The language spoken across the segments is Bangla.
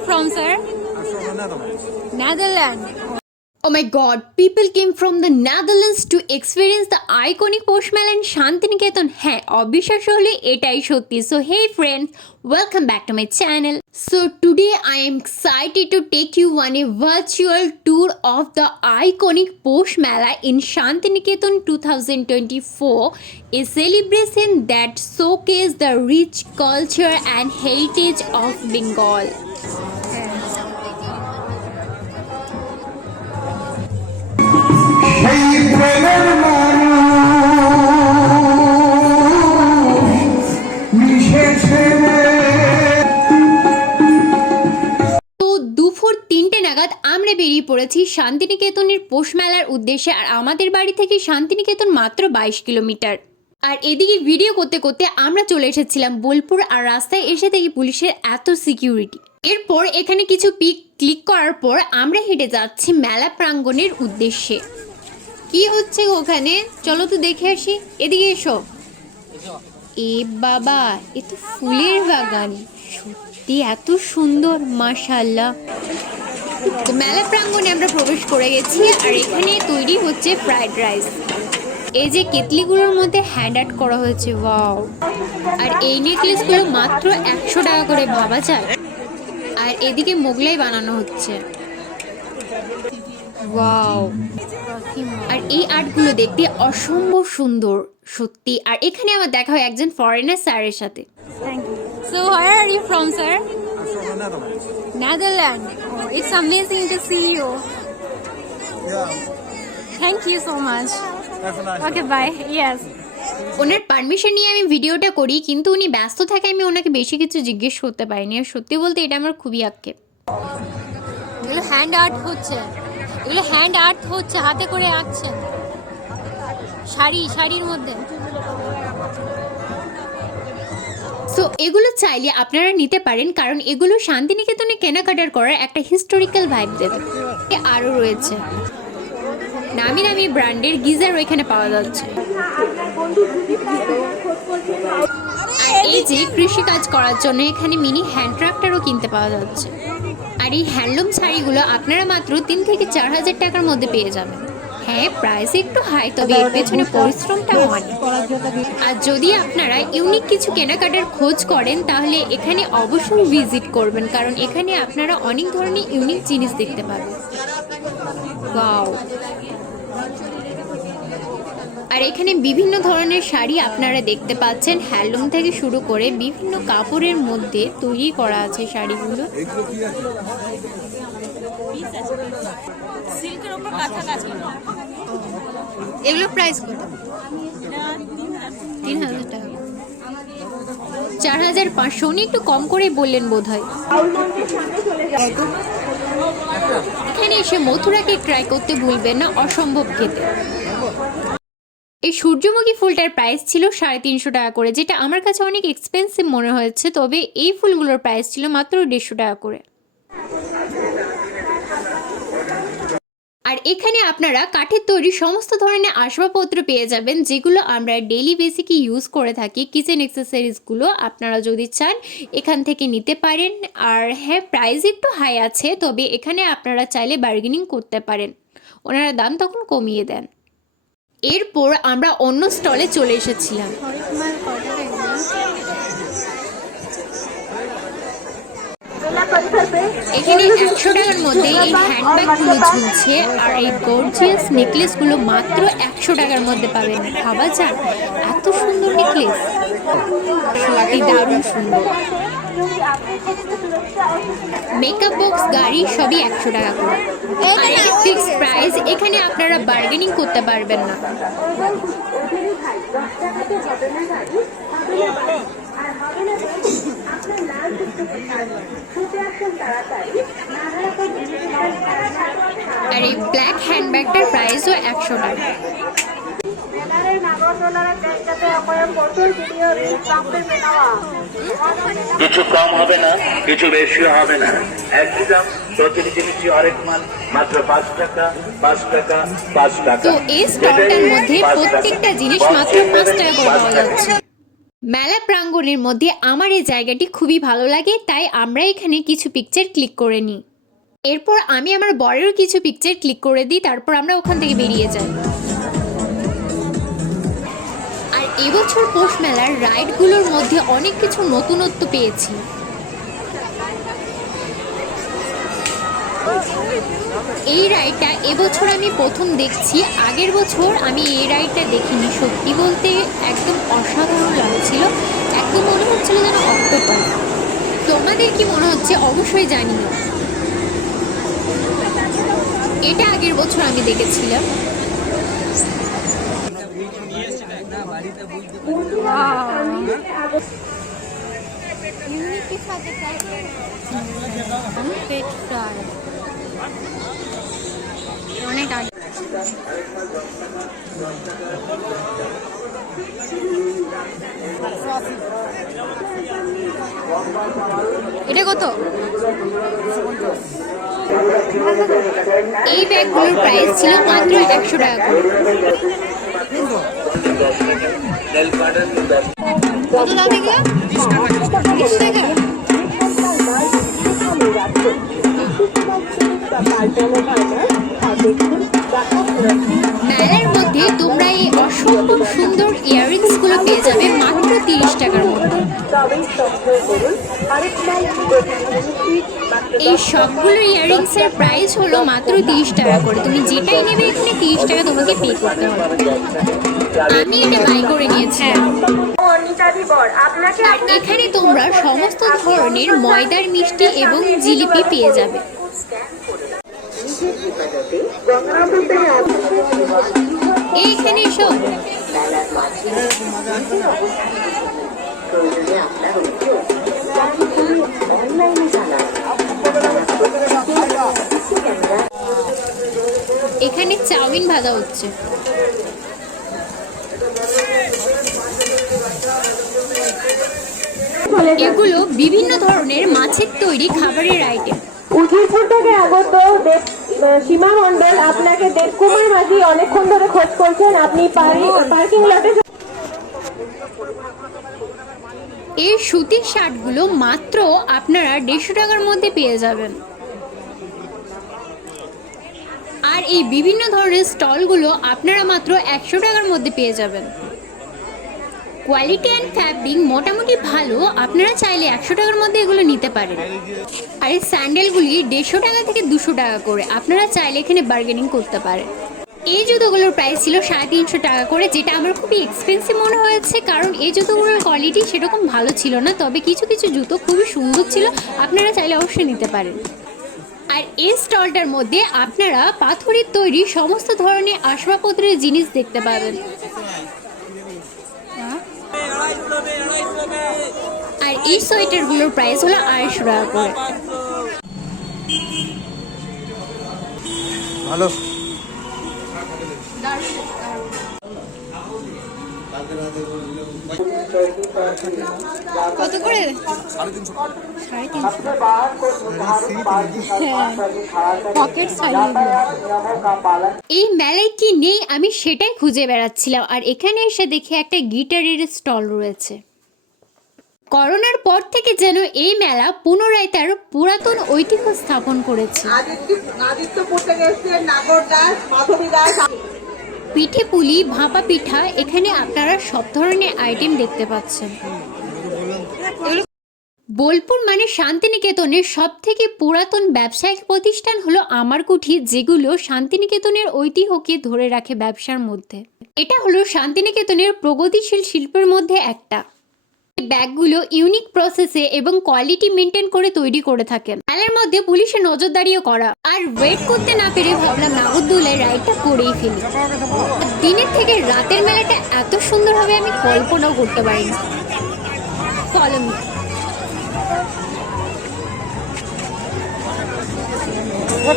you from, sir? I'm from the Netherlands. Netherlands. Oh my god, people came from the Netherlands to experience the iconic Posh Mela in Shantiniketan. হ্যাঁ, অবিশ্বাস্য হলে এটাই সত্যি. So hey friends, welcome back to my channel. So today I am excited to take you on a virtual tour of the iconic Posh Mela in Shantiniketan 2024, a celebration that showcases the rich culture and heritage of Bengal. দুপুর 3টে নাগাদ আমরা বেরিয়ে পড়েছি শান্তিনিকেতনের পোষ মেলার উদ্দেশ্যে। আর আমাদের বাড়ি থেকে শান্তিনিকেতন মাত্র 22 কিলোমিটার। আর এদিকে ভিডিও করতে করতে আমরা চলে এসেছিলাম বোলপুর। আর রাস্তায় এসে দেখি পুলিশের এত সিকিউরিটি। এরপর এখানে কিছু পিক ক্লিক করার পর আমরা হেঁটে যাচ্ছি মেলা প্রাঙ্গণের উদ্দেশ্যে। কি হচ্ছে ওখানে চলো তো দেখে আসি। এদিকে এসো। এ বাবা, এ তো ফুলের বাগান, সত্যি এত সুন্দর, মাশাআল্লাহ। তো মেলা প্রাঙ্গণে আমরা প্রবেশ করে গেছি। আর এখানে তৈরি হচ্ছে ফ্রাইড রাইস। এই যে কেতলিগুলোর মধ্যে হ্যান্ড আর্ট করা হয়েছে, ওয়াও। আর এই নেকলেসগুলো মাত্র 100 টাকা করে, ভাবা যায়। আর এদিকে মোগলাই বানানো হচ্ছে, ওয়াও। আর এই আর্টগুলো দেখতে অসম্ভব সুন্দর, সত্যি। আর এখানে আমার দেখা হয় একজন ফরেনার স্যারের সাথে। Thank you. So where are you from, sir? I'm from the Netherlands. Netherlands. Oh, it's amazing to see you. Yeah. Thank you so much. Have a nice Okay, day. bye. Yes. Owner permission নিয়ে আমি ভিডিওটা করি, কিন্তু উনি ব্যস্ত থাকে আমি ওনাকে বেশি কিছু জিজ্ঞেস করতে পারিনি। আর সত্যি বলতে এটা আমার খুবই আক্ষেপ। এগুলো হ্যান্ড আর্ট হচ্ছে, এগুলো হ্যান্ড আর্ট হচ্ছে, হাতে করে আঁকছেন শাড়ির মধ্যে। সো এগুলো চাইলে আপনারা নিতে পারেন, কারণ এগুলো শান্তিনিকেতনে কেনাকাটার করার একটা হিস্টোরিক্যাল ভাইব দেবে। আরও রয়েছে নামি নামি ব্র্যান্ডের গিজার এখানে পাওয়া যাচ্ছে। আর এই যে কৃষিকাজ করার জন্য এখানে মিনি হ্যান্ড ট্রাক্টরও কিনতে পাওয়া যাচ্ছে। আর এই হ্যান্ডলুম শাড়িগুলো আপনারা মাত্র 3 থেকে 4 হাজার টাকার মধ্যে পেয়ে যাবেন। হ্যাঁ, প্রাইস একটু হাই, তবে এর পেছনে পরিশ্রমটা অনেক। আর যদি আপনারা ইউনিক কিছু কেনাকাটার খোঁজ করেন তাহলে এখানে অবশ্যই ভিজিট করবেন, কারণ এখানে আপনারা অনেক ধরনের ইউনিক জিনিস দেখতে পাবেন, ওয়াও। আর এখানে বিভিন্ন ধরনের শাড়ি আপনারা দেখতে পাচ্ছেন, হ্যান্ডলুম থেকে শুরু করে বিভিন্ন কাপড়ের মধ্যে তৈরি করা আছে শাড়িগুলো। এগুলো প্রাইস কত? 3000 টাকা, 4500। উনি একটু কম করে বললেন বোধ হয়। এখানে এসে মথুরাকে ট্রাই করতে ভুলবেন না, অসম্ভব খেতে। এই সূর্যমুখী ফুলটার প্রাইস ছিল 350 টাকা করে, যেটা আমার কাছে অনেক এক্সপেন্সিভ মনে হয়েছে। তবে এই ফুলগুলোর প্রাইস ছিল মাত্র 150 টাকা করে। আর এখানে আপনারা কাঠের তৈরি সমস্ত ধরনের আসবাবপত্র পেয়ে যাবেন, যেগুলো আমরা ডেইলি বেসিকে ইউজ করে থাকি। কিচেন অ্যাক্সেসরিজগুলো আপনারা যদি চান এখান থেকে নিতে পারেন। আর হ্যাঁ, প্রাইস একটু হাই আছে, তবে এখানে আপনারা চাইলে বার্গেনিং করতে পারেন, ওনারা দাম তখন কমিয়ে দেন। এরপর আমরা অন্য স্টলে চলে এসেছিলাম। এখানে 100 টাকার মধ্যে এই হ্যান্ডব্যাগগুলো ঝুলছে। আর এই গর্জিয়াস নেকলেসগুলো মাত্র 100 টাকার মধ্যে পাবেন, ভাবা যায়। এত সুন্দর নেকলেস, সত্যি দারুণ সুন্দর। মেকআপ বক্স, গাড়ি সবই 100 টাকা করে। আর এটা ফিক্সড প্রাইস, এখানে আপনারা বার্গেনিং করতে পারবেন না। আর এই ব্ল্যাক হ্যান্ডব্যাগটার প্রাইসও 100 টাকা। কিছু কম হবে না, কিছু বেশি হবে না, একই দাম। প্রতিটি জিনিসই আরেক মান, মাত্র 5 টাকা, 5 টাকা, 5 টাকা। তো এই স্টলটার মধ্যে প্রত্যেকটা জিনিস মাত্র 5 টাকা করে পাওয়া যাচ্ছে। মেলা প্রাঙ্গণের মধ্যে আমার এই জায়গাটি খুবই ভালো লাগে, তাই আমরা এখানে কিছু পিকচার ক্লিক করে নিই। এরপর আমি আমার বরেরও কিছু পিকচার ক্লিক করে দিই, তারপর আমরা ওখান থেকে বেরিয়ে যাই। আর এবছর পৌষ মেলার রাইডগুলোর মধ্যে অনেক কিছু নতুনত্ব পেয়েছি। এই রাইডটা এবছর আমি প্রথম দেখছি, আগের বছর আমি এই রাইডটা দেখিনি। সত্যি বলতে একদম অসাধারণ লাগছিল, একদম মনে হচ্ছিল যেন অক্টোপাস। তোমাদের কি মনে হচ্ছে অবশ্যই জানিও। এটা আগের বছর আমি দেখেছিলাম। অনেক আগে এটা কত? এই ব্যাগগুলোর প্রাইস ছিল মাত্র 100 টাকা করে। কত দাম এগুলো? 20 টাকা। মেলার মধ্যে তোমরা এই অসম্ভব সুন্দর ইয়াররিংস গুলো পেয়ে যাবে মাত্র 30 টাকার মধ্যে। এই সবগুলো ইয়াররিংস এর প্রাইস হলো মাত্র 30 টাকা করে। তুমি যেটাই নেবে এখানে 30 টাকা তোমাকে পে করতে হবে। আমি এটা বাই করে নিয়েছি। আর এখানে তোমরা সমস্ত ধরনের ময়দার মিষ্টি এবং জিলিপি পেয়ে যাবে। এইখানে এসো। এখানে চাউমিন ভাজা হচ্ছে। এগুলো বিভিন্ন ধরনের মাছের তৈরি খাবারের আইটেম। উজিরপুর থেকে আগত সীমা মণ্ডল আপনাকে দেবকুমার মাঝি অনেকক্ষণ ধরে খোঁজ করছেন। আপনি পার্কিং লটে। এই সুতির শার্টগুলো মাত্র আপনারা 150 টাকার মধ্যে পেয়ে যাবেন। আর এই বিভিন্ন ধরনের স্টলগুলো আপনারা মাত্র 100 টাকার মধ্যে পেয়ে যাবেন। কোয়ালিটি অ্যান্ড ফ্যাব্রিক মোটামুটি ভালো, আপনারা চাইলে 100 টাকার মধ্যে এগুলো নিতে পারেন। আর এই স্যান্ডেলগুলি 150 টাকা থেকে 200 টাকা করে, আপনারা চাইলে এখানে বার্গেনিং করতে পারেন। এই জুতোগুলোর প্রাইস ছিল 350 টাকা করে, যেটা আমার খুবই এক্সপেন্সিভ মনে হয়েছে, কারণ এই জুতোগুলোর কোয়ালিটি সেরকম ভালো ছিল না। তবে কিছু কিছু জুতো খুবই সুন্দর ছিল, আপনারা চাইলে অবশ্যই নিতে পারেন। আর এই স্টলটার মধ্যে আপনারা পাথরের তৈরি সমস্ত ধরনের আসবাবপত্রের জিনিস দেখতে পাবেন। আর এই সোয়েটারগুলোর প্রাইস হলো 250 টাকা করে। ভালো। কত করে? 350। এই মেলায় কি নেই আমি সেটাই খুঁজে বেড়াচ্ছিলাম। আর এখানে এসে দেখি একটা গিটারের স্টল রয়েছে। করোনার পর থেকে যেন এই মেলা পুনরায় তার পুরাতন ঐতিহ্য স্থাপন করেছে। পিঠে পুলি, ভাপা পিঠা, এখানে আপনারা সব ধরনের আইটেম দেখতে পাচ্ছেন। বোলপুর মানে শান্তিনিকেতনের সব থেকে পুরাতন ব্যবসায়িক প্রতিষ্ঠান হলো আমার কুঠি, যেগুলো শান্তিনিকেতনের ঐতিহ্যকে ধরে রাখে ব্যবসার মধ্যে। এটা হলো শান্তিনিকেতনের প্রগতিশীল শিল্পের মধ্যে একটা। ব্যাগগুলো ইউনিক প্রসেসে এবং কোয়ালিটি মেনটেন করে তৈরি করে থাকেন। মেলার মধ্যে পুলিশের নজরদারিও করা। আর ওয়েট করতে না পেরে ভাবলাম নাগরদোলায় রাইডটা করেই ফেলি। দিনের থেকে রাতের মেলাটা এত সুন্দর হবে আমি কল্পনাও করতে পারিনি। Follow me.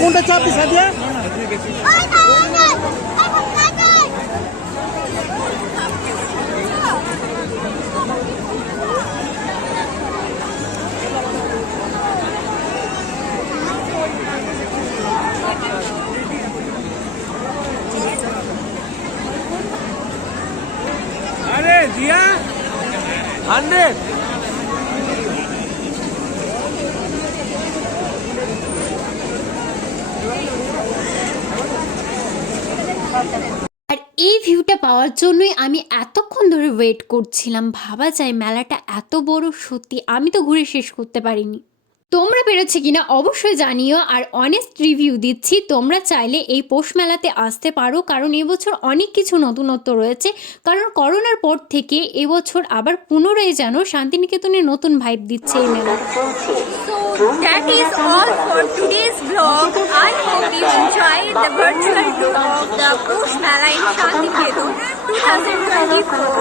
কোনটা চাপ দিছা দিয়া? আরে জিয়া আর এই ভিউটা পাওয়ার জন্যই আমি এতক্ষণ ধরে ওয়েট করছিলাম। ভাবা যায় মেলাটা এত বড়, সত্যি আমি তো ঘুরে শেষ করতে পারিনি। তোমরা পেরেছে কিনা অবশ্যই জানিও। আর অনেস্ট রিভিউ দিচ্ছি, তোমরা চাইলে এই পৌষ মেলাতে আসতে পারো, কারণ এবছর অনেক কিছু নতুনত্ব রয়েছে। কারণ করোনার পর থেকে এবছর আবার পুনরায় যেন শান্তিনিকেতনে নতুন ভাইব দিচ্ছে এই মেলা। So that is all for today's vlog. I hope you enjoyed the virtual tour of the Posh Mela in Shantiniketan 2024.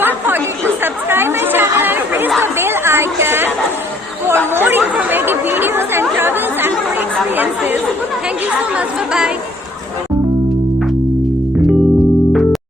Don't forget to subscribe my channel and press the bell icon for more informative videos and travels and more experiences. Thank you so much. Bye bye.